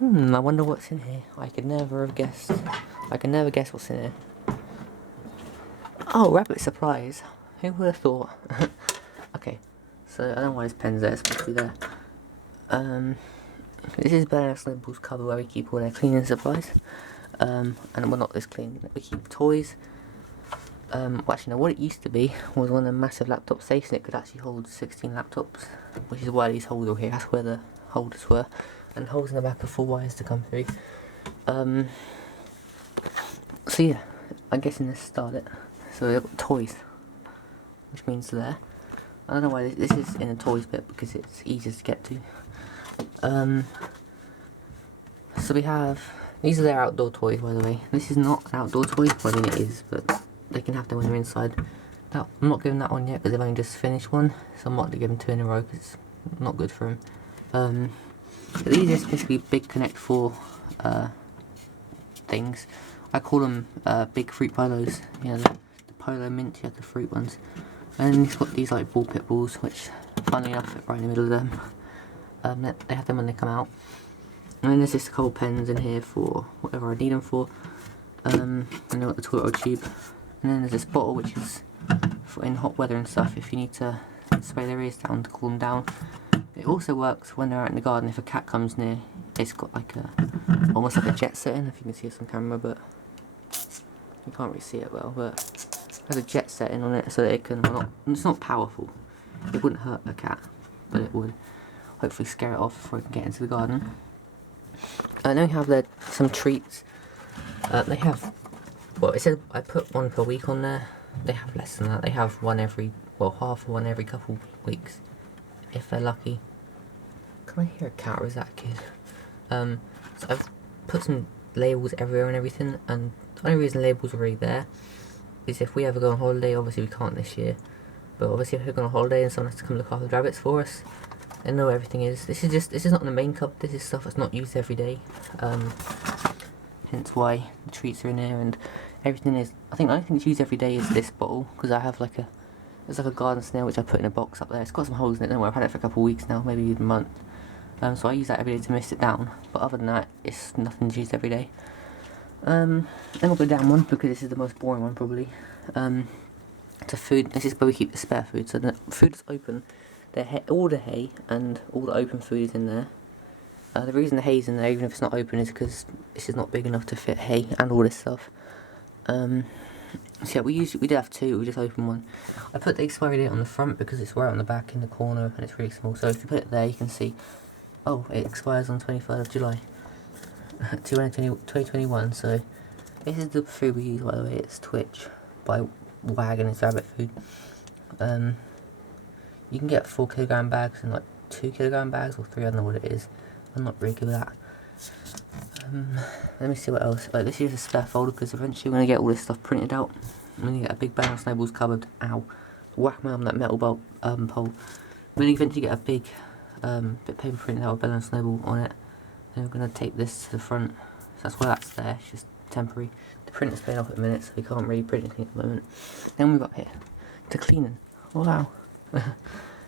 I wonder what's in here. I could never have guessed. I can never guess what's in here. Oh, rabbit surprise. Who would have thought? Okay, so I don't know why this pen's there, it's supposed to be there. This is Bananas Labels cover where we keep all our cleaning supplies. And well, not this clean, we keep toys. Well, actually, no, what it used to be was one of the massive laptop safes, and it could actually hold 16 laptops, which is why these holes are here. That's where the holders were, and holes in the back are for wires to come through. So yeah, I'm guessing let's start it. So we've got toys, which means there. I don't know why this is in the toys bit because it's easiest to get to. So we have, these are their outdoor toys, by the way. This is not an outdoor toy, well, I mean it is, but they can have them when they're inside. Now, I'm not giving that one yet because they've only just finished one, so I'm not going to give them 2 in a row because it's not good for them. But these are basically big Connect 4 things. I call them big fruit polos, you know, the Polo Mint, you have the fruit ones. And then it's got these like ball pit balls, which, funnily enough, fit right in the middle of them. They have them when they come out. And then there's just a couple pens in here for whatever I need them for. And they've got the toilet roll tube. And then there's this bottle which is for in hot weather and stuff if you need to spray their ears down to cool them down. It also works when they're out in the garden if a cat comes near. It's got like a, almost like a jet setting, if you can see this on camera, but you can't really see it well, but it has a jet setting on it so that it can, well, not, it's not powerful. It wouldn't hurt a cat, but it would hopefully scare it off before it can get into the garden. And then we have some treats. They have, well, it says I put one per week on there. They have less than that. They have one every, well, half of one every couple weeks, if they're lucky. Can I hear a cat or is that a kid? So I've put some labels everywhere and everything, and the only reason labels are really there is if we ever go on holiday. Obviously we can't this year, but obviously if we go on holiday and someone has to come look after the rabbits for us, they know where everything is. This is not in the main cupboard, this is stuff that's not used every day. Hence why the treats are in there, and everything is, I think the only thing that's used every day is this bottle, because I have like there's like a garden snail which I put in a box up there. It's got some holes in it, don't worry, I've had it for a couple of weeks now, maybe even a month. So I use that every day to mist it down, but other than that, it's nothing's used every day. Then we'll go down one, because this is the most boring one probably. To food, this is where we keep the spare food, so the food is open. All the hay and all the open food is in there. The reason the hay's in there, even if it's not open, is because this is not big enough to fit hay and all this stuff. So yeah, we did have 2, we just opened one. I put the expiry date on the front because it's right on the back in the corner and it's really small, so if you put it there you can see, oh, it expires on 23rd of July 2021, so this is the food we use, by the way. It's Twitch by Wag and it's rabbit food. You can get 4kg bags and like 2kg bags or 3, I don't know what it is. I'm not really good with that. Let me see what else. Like, this is a spare folder because eventually we're going to get all this stuff printed out. I'm going to get a big Bananas Labels cupboard. Ow. Whack me on that metal bolt pole. We're going to eventually get a big bit of paper printed out with Bananas Label on it. And we're going to tape this to the front. So that's why that's there. It's just temporary. The printer's paying off at the minute, so we can't really print anything at the moment. Then we've got here to cleaning. Oh wow.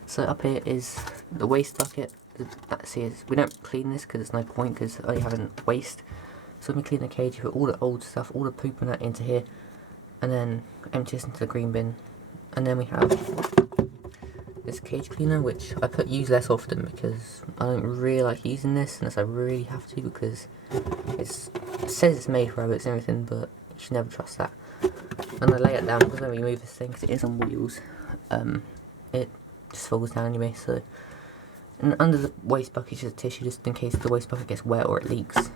So up here is the waste bucket. See, we don't clean this because there's no point because I only having waste. So when we clean the cage, you put all the old stuff, all the poop and that into here, and then empty this into the green bin. And then we have this cage cleaner, which I use less often because I don't really like using this unless I really have to, because it says it's made for rabbits and everything, but you should never trust that. And I lay it down because when we move this thing, because it is on wheels, it just falls down anyway. So, and under the waste bucket is just a tissue, just in case the waste bucket gets wet or it leaks.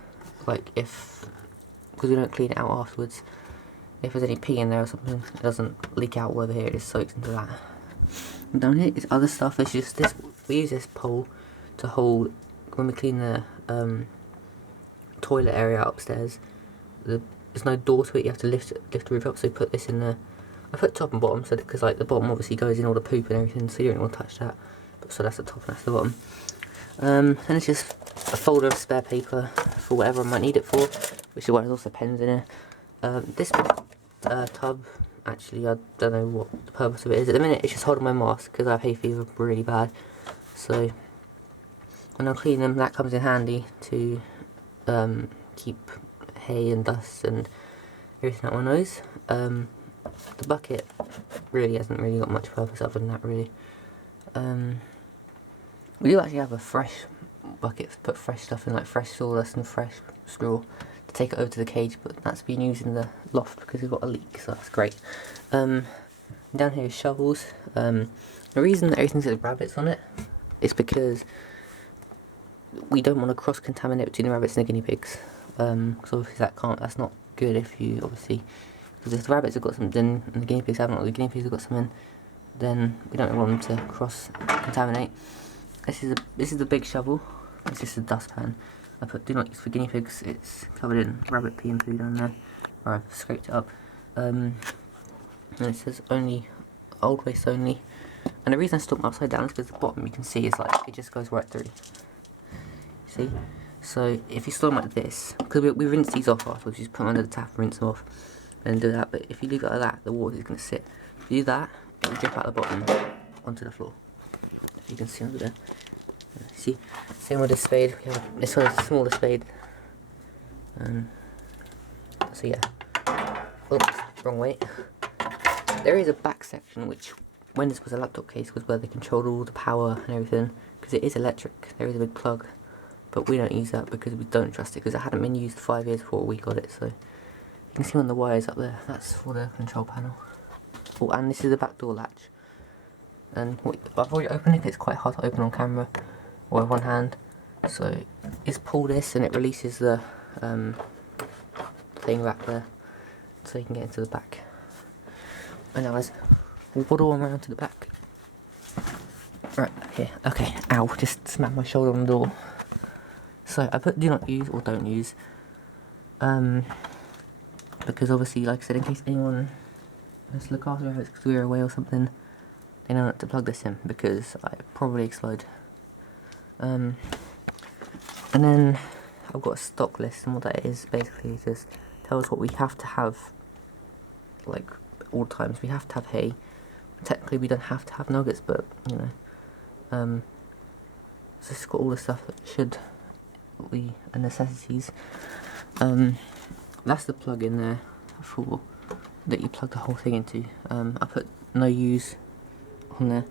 Like because we don't clean it out afterwards, if there's any pee in there or something, it doesn't leak out over here, it just soaks into that. And down here is other stuff. It's just this, we use this pole to hold, when we clean the toilet area upstairs, there's no door to it, you have to lift the roof up, so we put this in there. I put top and bottom, so because like the bottom obviously goes in all the poop and everything, so you don't want to touch that. So that's the top and that's the bottom. And it's just a folder of spare paper for whatever I might need it for, which is why there's also pens in here. This tub, actually I don't know what the purpose of it is. At the minute it's just holding my mask because I have hay fever really bad. So when I clean them, that comes in handy to keep hay and dust and everything out my nose. The bucket really hasn't really got much purpose other than that, really. We do actually have a fresh bucket to put fresh stuff in, like fresh sawdust and fresh straw, to take it over to the cage, but that's being used in the loft because we've got a leak, so that's great. Down here is shovels. The reason that everything's got rabbits on it is because we don't want to cross-contaminate between the rabbits and the guinea pigs. Because obviously that's not good if you, obviously, because if the rabbits have got something and the guinea pigs haven't, or the guinea pigs have got something, then we don't want them to cross-contaminate. This is the big shovel. This is the dustpan. I put do not use for guinea pigs. It's covered in rabbit pee and poo down there, or I've scraped it up. And it says only old waste only. And the reason I stuck them upside down is because the bottom you can see is like it just goes right through. See? So if you store them like this, because we rinse these off afterwards, you just put them under the tap, rinse them off, and do that. But if you leave it like that, the water is going to sit. If you do that, it will drip out the bottom onto the floor. If you can see under there. See? Same with this spade. We have this one is a smaller spade. So yeah. Oops, wrong way. There is a back section which, when this was a laptop case, was where they controlled all the power and everything, because it is electric. There is a big plug, but we don't use that because we don't trust it, because it hadn't been used 5 years before we got it. So you can see on the wires up there, that's for the control panel. Oh, and this is the back door latch. And I've already opened it. It's quite hard to open on camera or with one hand. So just pull this and it releases the thing back there, so you can get into the back. And now let's waddle around to the back. Right here. Okay. Ow! Just smacked my shoulder on the door. So I put do not use or don't use, because obviously, like I said, in case anyone has to look after it, because we're away or something, they know not to plug this in because I probably explode. And then I've got a stock list, and what that is basically just tells what we have to have, like all times. We have to have hay. Technically, we don't have to have nuggets, but you know, so it's got all the stuff that should be necessities. That's the plug in there for that you plug the whole thing into. I put no use on there.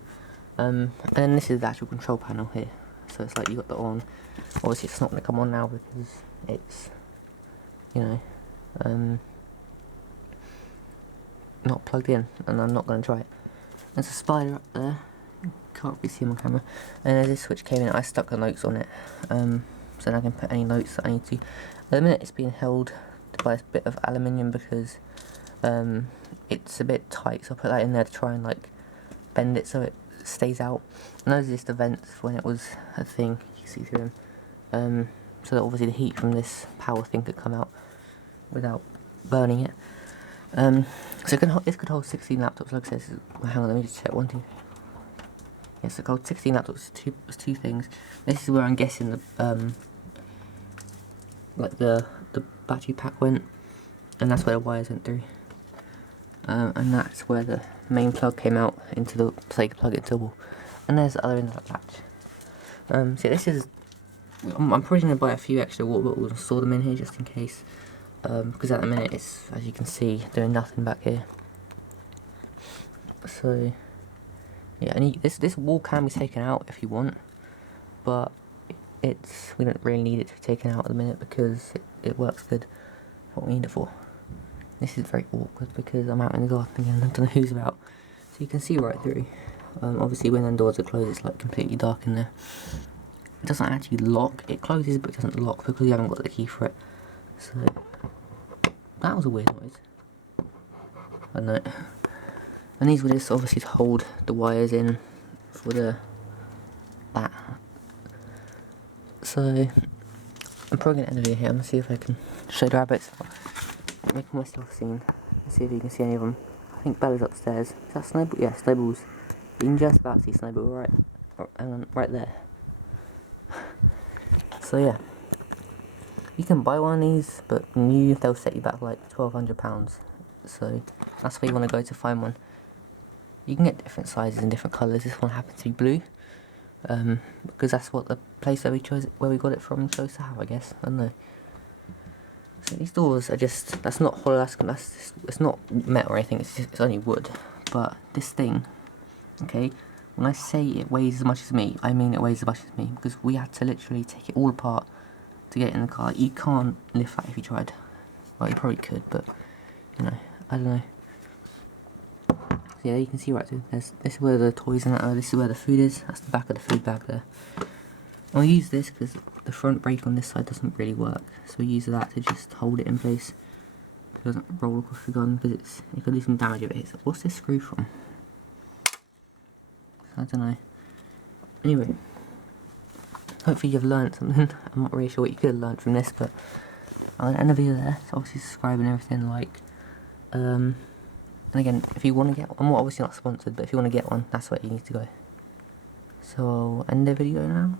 And then this is the actual control panel here. So it's like you got that on. Obviously, it's not going to come on now because it's, you know, not plugged in, and I'm not going to try it. There's a spider up there. Can't really see him on camera. And there's this switch came in. I stuck the notes on it, so then I can put any notes that I need to. At the minute, it's being held by a bit of aluminium because it's a bit tight. So I put that in there to try and like bend it so it stays out. And those are just the vents for when it was a thing. You can see through them. So that obviously the heat from this power thing could come out without burning it. So this could hold 16 laptops. Like I said, hang on, let me just check. 1, 2. Yes, it could hold 16 laptops. It's two things. This is where I'm guessing the like the battery pack went, and that's where the wires went through. And that's where the main plug came out into the plug it into the wall. And there's the other end of that latch. So this is. I'm probably going to buy a few extra water bottles and store them in here just in case. Because at the minute it's, as you can see, doing nothing back here. So yeah, and this wall can be taken out if you want, but we don't really need it to be taken out at the minute because it works good for what we need it for. This is very awkward because I'm out in the garden again and I don't know who's about. So you can see right through. Obviously when the doors are closed it's like completely dark in there. It doesn't actually lock, it closes but it doesn't lock because you haven't got the key for it. So that was a weird noise. I don't know. And these were just obviously to hold the wires in for that. So I'm probably going to end the video here. I'm going to see if I can show the rabbits. Make myself seen. Let's see if you can see any of them. I think Bella's upstairs. Is that Snowball? Yeah, Snowball's. You can just about see Snowball right, right there. So yeah, you can buy one of these, but new they'll set you back like £1,200. So that's where you want to go to find one. You can get different sizes and different colours. This one happens to be blue, because that's what the place where we got it from chose to have, I guess. I don't know. So these doors are just, that's not hollow, it's not metal or anything, it's only wood. But this thing, okay, when I say it weighs as much as me, I mean it weighs as much as me, because we had to literally take it all apart to get it in the car. You can't lift that if you tried. Well, you probably could, but, you know, I don't know. Yeah, you can see right through. This is where the toys and that are. This is where the food is. That's the back of the food bag there. I'll use this because the front brake on this side doesn't really work, so we use that to just hold it in place. It doesn't roll across the gun because it could do some damage if it hits. What's this screw from? I don't know. Anyway, hopefully you've learned something. I'm not really sure what you could have learned from this, but I'll end the video there. So obviously subscribe and everything, like. And again, if you want to get one, I'm obviously not sponsored, but if you want to get one, that's where you need to go. So I'll end the video now.